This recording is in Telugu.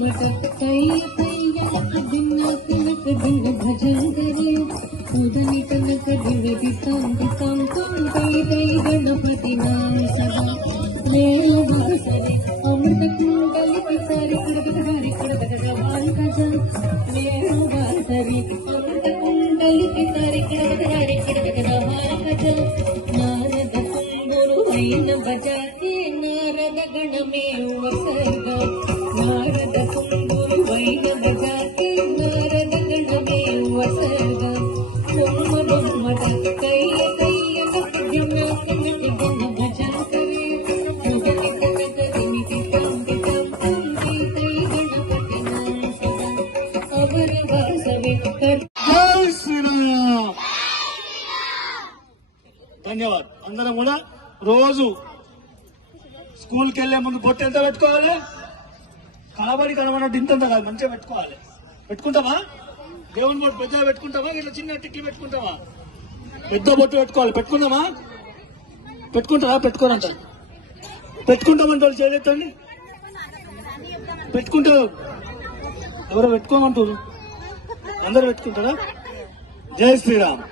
मटक कैय कैय नक दिन भजन करे उदनी तनक दिव दितम दितम तुम तै तै गणपति नाम सदा मेल बसरे अमृत कुंडल पिसारी कड़कड़ारी कड़कड़ावाल कजन मेल बसरे अमृत कुंडल पिसारी कड़कड़ारी कड़कड़ावाल कजन नारद कुंगुरु वैन बजाते नारद गण में वसर्ग नारद कुंगुरु वैन बजाते नारद गण में वसर्ग ब्रह्म ब्रह्म कैय कैय नक दिन भजन करे उदनी तनक दिनि दितम दितम तुम तै गणपति नाम सदा अवर वासवे कर జై శ్రీరామ్. ధన్యవాద్. అందరం కూడా రోజు స్కూల్కి వెళ్లే ముందు బొట్టు ఎంత పెట్టుకోవాలి? కనబడినట్టు ఇంతంత కాదు, మంచిగా పెట్టుకోవాలి. పెట్టుకుంటావా? దేవుని బొట్టు పెద్దగా పెట్టుకుంటావా? ఇట్లా చిన్న టిక్కి పెట్టుకుంటావా? పెద్ద బొట్టు పెట్టుకోవాలి. పెట్టుకుందామా? పెట్టుకుంటారా? పెట్టుకోరంట. పెట్టుకుంటామంటే వాళ్ళు చేయలేదండి. పెట్టుకుంటారు. ఎవరో పెట్టుకోమంటారు. అందరూ పెట్టుకుంటారా? జై శ్రీరామ్.